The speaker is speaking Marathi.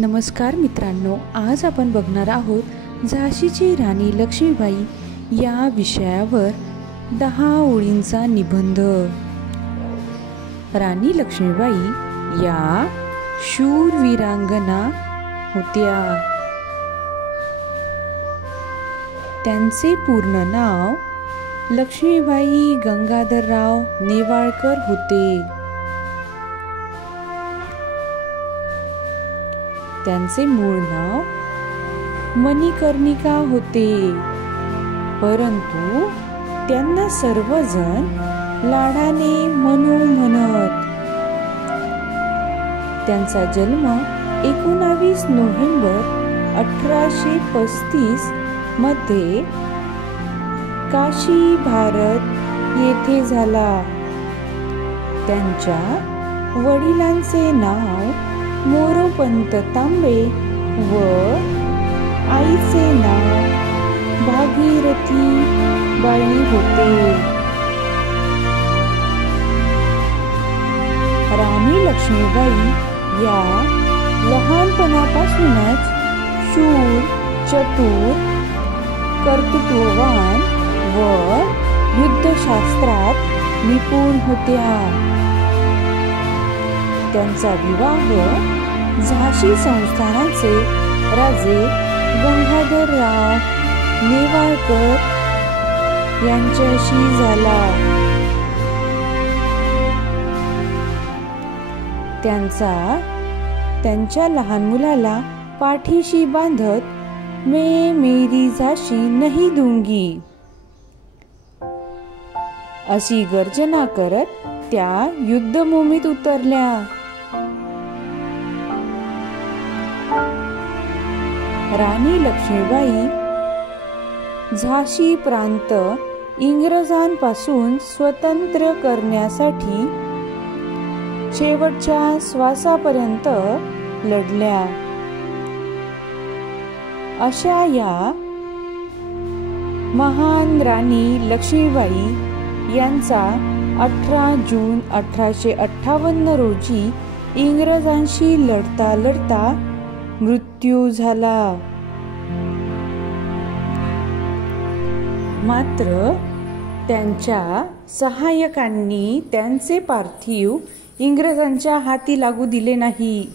नमस्कार मित्रांनो, आज आपण बघणार आहोत झाशीची राणी लक्ष्मीबाई या विषयावर 10 ओळींचा निबंध। राणी लक्ष्मीबाई या शूर वीरांगना होत्या। त्यांचे पूर्ण नाव लक्ष्मीबाई गंगाधरराव नेवाळकर होते। त्यांचे मूळ नाव मणिकर्णिका होते, परंतु त्यांना सर्वजण लाडाने मनू म्हणत। त्यांचा जन्म 19 नोव्हेंबर 1835 मध्ये काशी, भारत येथे झाला। त्यांच्या वडिलांचे नाव मोरोपंत तांबे व आईचे नाव भागीरथी बाई होते। राणी लक्ष्मीबाई या लहानपणापासूनच शूर, चतुर, कर्तृत्ववान व युद्धशास्त्रात निपुण होत्या। त्यांचा विवाह झाशी संस्थानाचे राजे गंगाधरराव नेवाळकर यांच्याशी झाला। त्यांच्या लहान मुलाला पाठीशी बांधत मैं मेरी झाशी नहीं दूंगी अशी गर्जना करत त्या युद्धभूमीत उतरल्या। राणी लक्ष्मीबाई झाशी प्रांत इंग्रजांपासून स्वतंत्र करण्यासाठी शेवटच्या श्वासापर्यंत लढल्या। अशा या महान राणी लक्ष्मीबाई यांचा 18 जून 1858 रोजी इंग्रजांशी लढता लढता मृत्यू झाला। मात्र त्यांच्या सहाय्यकांनी त्यांचे पार्थिव इंग्रजांच्या हाती लागू दिले नाही।